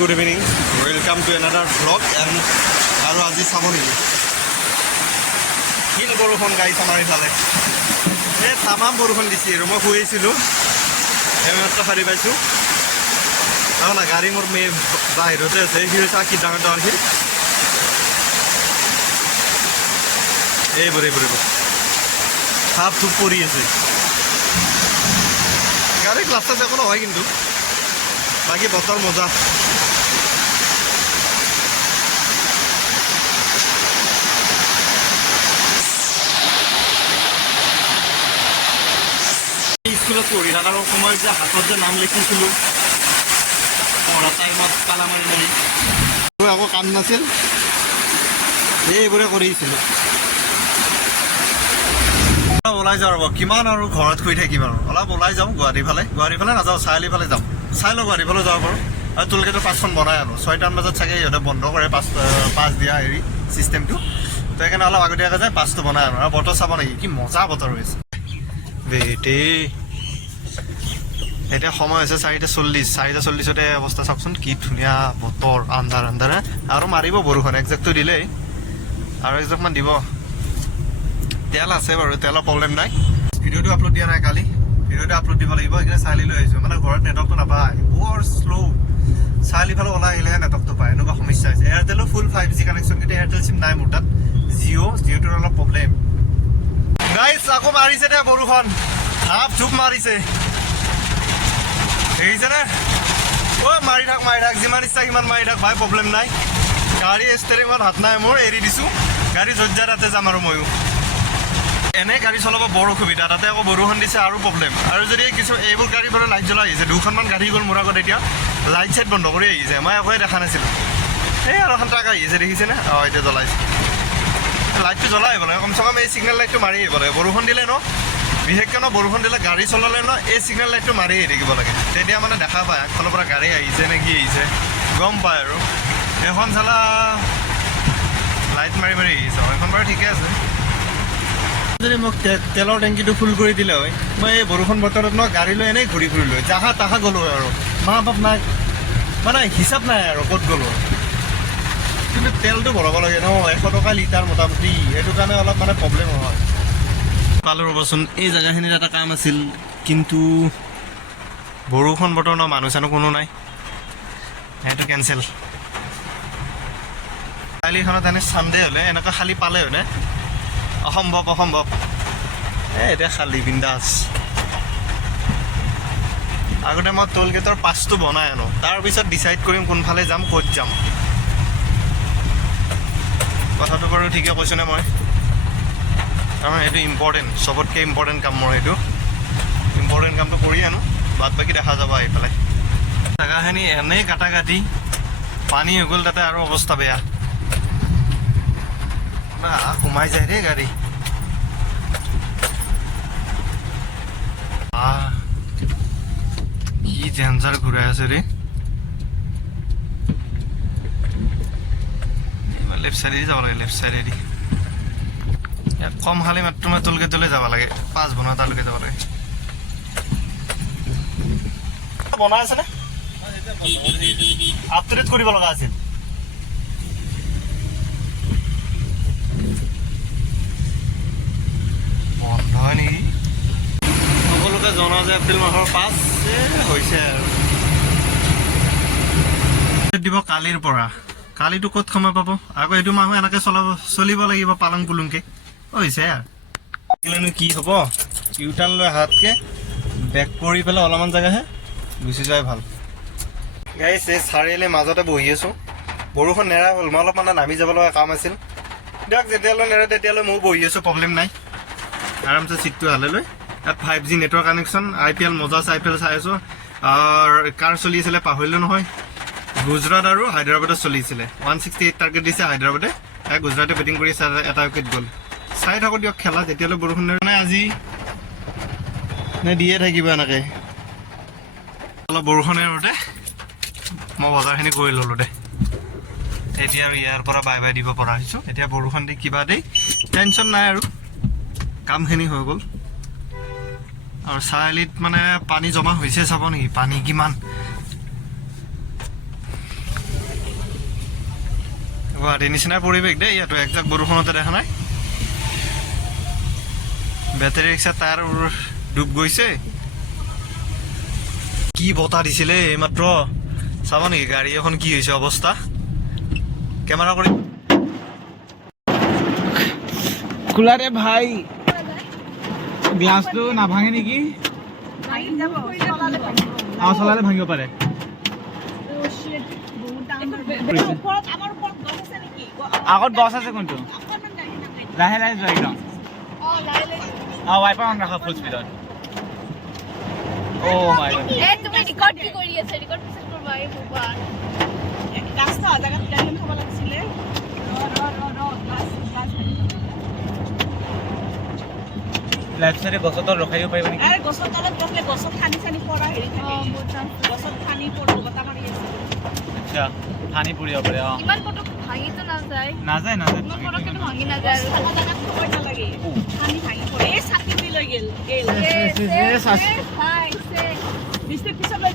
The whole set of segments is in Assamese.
good evening. Welcome to another vlog and আৰু আজি চাব নেকি কি বৰষুণ গাইছ আমাৰ ইফালে এই তামাম বৰষুণ দিছে আৰু মই শুইছিলোঁ এইমাত্ৰ সাৰি পাইছোঁ আৰু না গাড়ী মোৰ বাহিৰতে আছে কি হৈছে কি ডাঙৰ ডাঙৰ শিল এইবোৰ সাপ থুপ পৰি আছে গাড়ী ক্লাছ চাছ একো নহয় কিন্তু বাকী বতৰ মজা স্কুলত পঢ়ি থকাৰ সময়ত যে হাতত যে নাম লিখিছিলোঁ পঢ়া টাইমত কালা মাৰি মাৰি আকৌ কাম নাছিল এইবোৰে কৰিছিলোঁ ওলাই যাওঁ ৰ'ব কিমান আৰু ঘৰত শুই থাকিম আৰু অলপ ওলাই যাওঁ গুৱাহাটী ফালে নাযাওঁ চাৰিআলি ফালে যাওঁ চাই লওঁ গুৱাহাটী ফালে যাব পাৰোঁ আৰু তোলগেটো পাঁচখন বনাই আনো 6টামান বজাত চাগে সিহঁতে বন্ধ কৰে পাঁচ দিয়া হেৰি চিষ্টেমটো তো সেইকাৰণে অলপ আগতীয়াকৈ যায় পাঁচটো বনাই আনো আৰু বতৰ চাব নেকি কি মজা বতৰ হৈছে বেটে এতিয়া সময় হৈছে 4:40 অৱস্থা চাওকচোন কি ধুনীয়া বতৰ আন্ধাৰ আৰু মাৰিব বৰষুণ একজাকটো দিলেই আৰু একজাকমান দিব তেল আছে বাৰু তেলৰ প্ৰব্লেম নাই ভিডিঅ'টো আপলোড দিয়া নাই কালি ভিডিঅ'টো আপলোড দিব লাগিব এইখিনি চাৰিআলি লৈ আহিছোঁ মানে ঘৰত নেটৱৰ্কটো নাপায় বৰ শ্ল' চাৰিআলি ফালে ওলাই আহিলেহে নেটৱৰ্কটো পায় এনেকুৱা সমস্যা হৈছে এয়াৰটেলো ফুল 5G কানেকশ্যন কিন্তু এয়াৰটেল চিম নাই মোৰ তাত জিঅ'টোৰ অলপ প্ৰব্লেম গাইছ আকৌ মাৰিছে দে বৰষুণ হাফ ধূপ মাৰিছে দেখিছেনে অ' মাৰি থাক যিমান ইচ্ছা সিমান মাৰি থাক ভাই প্ৰব্লেম নাই গাড়ী ষ্টেৰিঙত হাত নাই মোৰ এৰি দিছোঁ গাড়ী য'ত যায় তাতে যাম আৰু ময়ো এনে গাড়ী চলাব বৰ অসুবিধা তাতে আকৌ বৰষুণ দিছে আৰু প্ৰব্লেম আৰু যদি কিছু এইবোৰ গাড়ী বাৰু লাইট জ্বলাই আহিছে দুখনমান গাড়ী গ'ল মোৰ আগত এতিয়া লাইট চাইট বন্ধ কৰি আহিছে মই একোৱে দেখা নাছিলোঁ এই আৰু এখন ট্ৰাক আহিছে দেখিছেনে অঁ এতিয়া জ্বলাইছে লাইটটো জ্বলাই আহিব লাগে কমচে কম এই চিগনেল লাইটটো মাৰি আহিব লাগে বৰষুণ দিলে ন বিশেষকৈ ন বৰষুণ দিলে গাড়ী চলালে ন এই চিগনেল লাইটটো মাৰি আহি থাকিব লাগে তেতিয়া মানে দেখা পায় আগফালৰ পৰা গাড়ী আহিছে নে কি আহিছে গম পায় আৰু এখন চালা লাইট মাৰি আহিছে এখন বাৰু ঠিকে আছে যদি মোক তেলৰ টেংকিটো ফুল কৰি দিলে হয় মই এই বৰষুণ বতৰত ন গাড়ী লৈ এনেই ঘূৰি ফুৰিলোঁ হয় তাহা গ'লোঁ হয় আৰু মা বাপ নাই মানে হিচাপ নাই আৰু ক'ত গ'লোঁ কিন্তু তেলটো ভৰাব লাগে ন 100 টকা লিটাৰ মোটামুটি সেইটো কাৰণে অলপ মানে প্ৰব্লেম হয় পালোঁ ৰ'বচোন এই জেগাখিনিত এটা কাম আছিল কিন্তু বৰষুণ বতৰ ন মানুহ চানুহ কোনো নাই সেইটো কেঞ্চেল চাৰিআলিখনত এনে চানডে হ'লে এনেকুৱা খালী পালে হয়নে অসম্ভৱ এতিয়া খালী বিন্দাছ আগতে মই টোল গেটৰ পাছটো বনাই আনো তাৰপিছত ডিচাইড কৰিম কোনফালে যাম ক'ত যাম কথাটো বাৰু ঠিকে কৈছোঁনে মই কাৰণ এইটো ইম্পৰ্টেণ্ট চবতকৈ ইম্পৰ্টেণ্ট কাম মোৰ এইটো ইম্পৰ্টেণ্ট কামটো কৰি আনো বাদ বাকী দেখা যাব আহি পেলাই জেগাখিনি এনেই কাটি পানী হৈ গ'ল তাতে আৰু অৱস্থা বেয়া না সোমাই যায় ৰে গাড়ী কি ডেঞ্জাৰ ঘূৰাই আছে ৰে লেফ্ট চাইডেদি যাব লাগে লেফ্ট চাইডেদি কম খালি মাত্ৰ মই টোলগেটলৈ যাব লাগে 5 বনোৱা তালৈকে যাব লাগে বনাই আছেনে আপটুডেট কৰিব লগা আছিল বন্ধ হয় নেকি সকলোকে জনোৱা যে এপ্ৰিল মাহৰ 5 হৈছে আৰু দিব কালিৰ পৰা কালিটো ক'ত সময় পাব আকৌ এইটো মাহো এনেকৈ চলিব লাগিব পালং পুলুংকৈ হৈছে আৰু কি হ'ব ইউটাৰ্ণ লৈ হাতকৈ বেক কৰি পেলাই অলপমান জেগাহে গুচি যোৱাই ভাল গাইছ এই চাৰিআলিৰ মাজতে বহি আছোঁ বৰষুণ নেৰা হ'ল মই অলপ মানে নামি যাব লগা কাম আছিল দিয়ক যেতিয়ালৈ নেৰে তেতিয়ালৈ ময়ো বহি আছোঁ প্ৰব্লেম নাই আৰামছে চিটটো হালে লৈ ইয়াত 5G নেটৱৰ্ক কানেকশ্যন IPL মজা আছে IPL চাই আছোঁ কাৰ চলি আছিলে পাহৰিলোঁ নহয় গুজৰাট আৰু হায়দৰাবাদত চলিছিলে 168 টাৰ্গেট দিছে হায়দৰাবাদে গুজৰাটে বেটিং কৰি এটা উইকেট গ'ল চাই থাকোঁ দিয়ক খেলা যেতিয়ালৈ বৰষুণ নাই আজি নে দিয়ে থাকিব এনেকৈ অলপ বৰষুণে ৰ'দে মই বজাৰখিনি কৰি ল'লোঁ দে এতিয়া আৰু ইয়াৰ পৰা বাই দিব পৰা হৈছোঁ এতিয়া বৰষুণ দি কিবা দেই টেনশ্যন নাই আৰু কামখিনি হৈ গ'ল আৰু চাৰিআলিত মানে পানী জমা হৈছে চাব নেকি পানী কিমান গুৱাহাটীৰ নিচিনাই পৰিৱেশ দেই ইয়াতো একজাক বৰষুণতে দেখা নাই বেটাৰী ৰিক্সাৰ টায়াৰবোৰ ডুব গৈছে কি বতাহ দিছিলে এইমাত্ৰ চাবা নেকি গাড়ী এখন কি হৈছে অৱস্থা কেমেৰা কৰি খোলাৰে ভাই গ্লাছটো নাভাঙে নেকি চলালে ভাঙিব পাৰে আগত গছ আছে কোনটো লাহে লাহে যোৱা একদম ৱাইপাৰ অন ৰাখা ফুল স্পীডত অ' মাই গড তুমি ৰেকৰ্ড কি কৰি আছে ৰেকৰ্ড পিছত কৰবা এই বুবা ৰাস্তা জাগাত গাড়ী খাব লাগিছিলে লেফ্ট চাইডে গছৰ তলত ৰখাই দিব পাৰিব নেকি আৰে গছৰ তলত বসলে গছত খানি চানি পৰা হেৰি থাকে গছত খানি পৰি বতা মাৰি আছে আচ্ছা পানী পৰিব পাৰে ইমান পটক ভাঙিতো নাযায় নাযায় ইমান পটককে ভাঙি নাযায় আৰু থাকা জাগাত খবৰ নালাগে খানি ভাঙি পৰে এই ছাতি দি লৈ গেল বিস্তে পিছত লৈ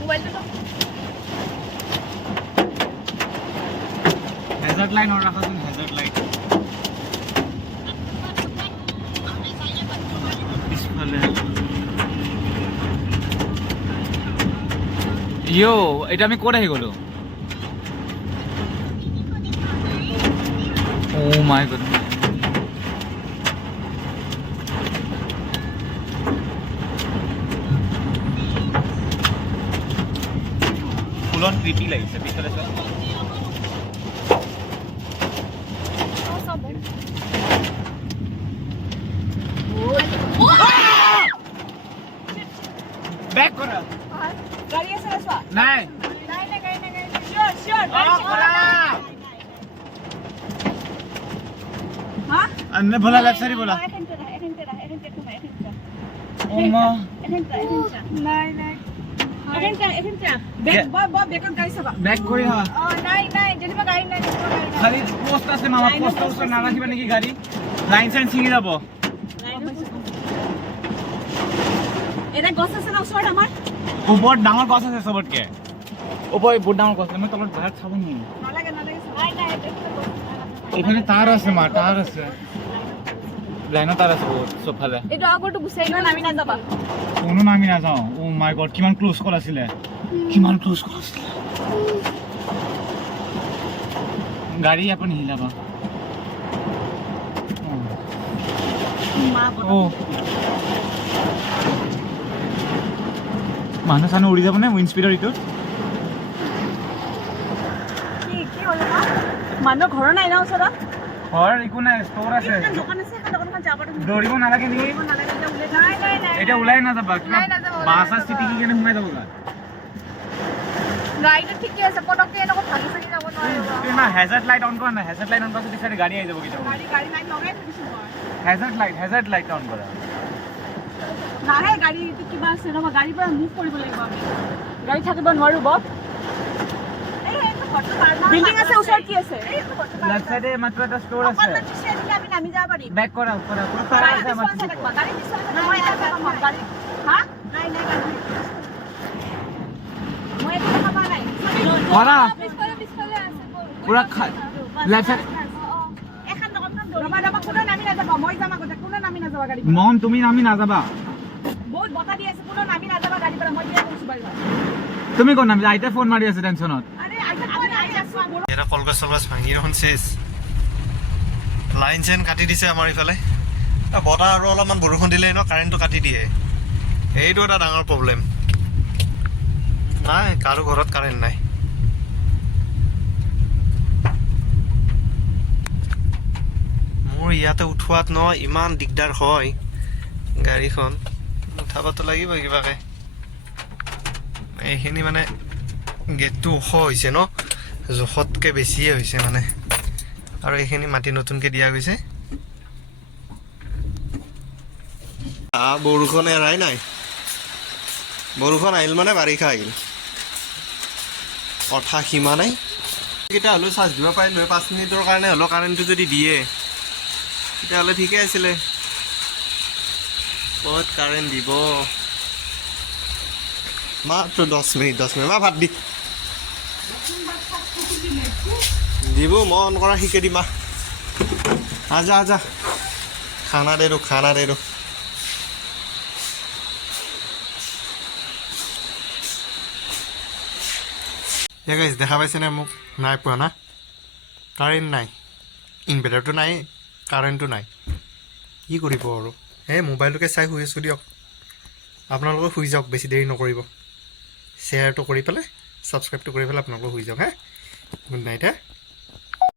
মোবাইলটো হেজাৰ্ড লাইন অন ৰাখাচোন হেজাৰ্ড লাইন পিছফালে এটা আমি ক'ত আহি গ'লো অ' মাই গড ফুলন ক্ৰিপি লাগিছে পিছফালে চোৱা বেক কৰা গাড়ী আছে চোৱা নাই নাই শিওৰ हाँ अन्ने बोला लेफ्ट साइड बोला ओ मां बैक কৰি হা খালি পোস্ট আছে মামা পোস্টৰ ওচৰত নাৰাখিবা নেকি গাড়ী লাইন চাইন ছিঙি যাব এটা গছ আছে না ওচৰত আমাৰ ওপৰত ডাঙৰ গছ আছে সবতকে ওপৰত বহুত ডাঙৰ গছ আছে মই তলত ভাত চাব নি নালাগে এখানে তাৰ আছে মা তাৰ আছে লাইনৰ তাৰ আছে বহুত সবফালে এইটো আগৰটো গুচাই গৈ নামি নাযাবা কোনো নামি নাযাওঁ ও মাই গড কিমান ক্লোজ কল আছিলে কিমান ক্লোজ কল আছিলে গাড়ী আপুনি হিলাবা ও মানুহ চানুহ উৰি যাব নে উইণ্ড স্পীডৰ ইটোত কি হলো মানুহ ঘৰ নাই না ওচৰত ঘৰ একো নাই ষ্ট'ৰ আছে দোকান আছে দোকানখন যাব দৌৰিব নালাগে নেকি এতিয়া ওলাই নাযাবা কিবা বাছা চিটি কি কেনে সোমাই যাব গাড়ীটো ঠিকে আছে পটককে এনেকৈ ভাঙি চাঙি যাব নোৱাৰিব না হেজাৰ্ড লাইট অন কৰা না হেজাৰ্ড লাইট অন কৰা পিছতে গাড়ী আহি যাব কেতিয়াবা গাড়ী লাইট লগাই থৈছো মই হেজাৰ্ড লাইট অন কৰা নাহে গাড়ীটো কিবা আছে ৰবা গাড়ীৰ পৰা মুভ কৰিব লাগিব আমি গাড়ী থাকিব নোৱাৰিব বিল্ডিং আছে ওচৰত কি আছে লেফ্ট সাইডে মাত্ৰ এটা ষ্ট'ৰ আছে আমি নামি যাব পাৰিম বেক কৰা পুৰা তাৰা আছে আমাৰ গাড়ী পিছফালে মই এটা গাড়ী হা নাই মই এটা খাবা নাই কৰা পিছফালে আছে পুৰা লেফ্ট সাইড এখন দোকান ৰবা কোনো নামি নাযাবা মই যাম আগতে কোনো নামি নাযাবা গাড়ী মম তুমি নামি নাযাবা বহুত বতা দি আছে কোনো নামি নাযাবা গাড়ী পৰা মই দিয়া কৈছো পাৰিবা তুমি কোন নামি আইতা ফোন মাৰি আছে টেনচনত আরে আইতা কোন আই আছো এটা কলগছ ভাঙি দেখোন চেচ লাইন চেন কাটি দিছে আমাৰ ইফালে বতাহ আৰু অলপমান বৰষুণ দিলে ন কাৰেণ্টটো কাটি দিয়ে এইটো এটা ডাঙৰ প্ৰব্লেম নাই কাৰো ঘৰত কাৰেণ্ট নাই মোৰ ইয়াতে উঠোৱাত ন ইমান দিগদাৰ হয় গাড়ীখন উঠাবতো লাগিব কিবাকে এইখিনি মানে গেটটো ওখ হৈছে ন জোখতকৈ বেছিয়ে হৈছে মানে আৰু এইখিনি মাটি নতুনকৈ দিয়া গৈছে বৰষুণ এৰাই নাই বৰষুণ আহিল মানে বাৰিষা আহিল কথা সীমা নাই কেইটা হ'লেও চাৰ্জ দিব পাৰিলোঁ 5 মিনিটৰ কাৰণে হ'লেও কাৰেণ্টটো যদি দিয়ে তেতিয়াহ'লে ঠিকে আছিলে ক'ত কাৰেণ্ট দিব মাত্ৰ 10 মিনিট মা ভাত দি দিব মন কৰা শিকে দিমা আজা আজা খানা দে ৰো গাইজ দেখা পাইছেনে মোক নাই পোৱা না কাৰেণ্ট নাই ইনভাৰ্টাৰটো নাই কাৰেণ্টটো নাই কি কৰিব আৰু এই মোবাইলটোকে চাই শুই আছোঁ দিয়ক আপোনালোকে শুই যাওক বেছি দেৰি নকৰিব শ্বেয়াৰটো কৰি পেলাই ছাবস্ক্ৰাইবটো কৰি পেলাই আপোনালোকে শুই যাওক হে গুড নাইট হে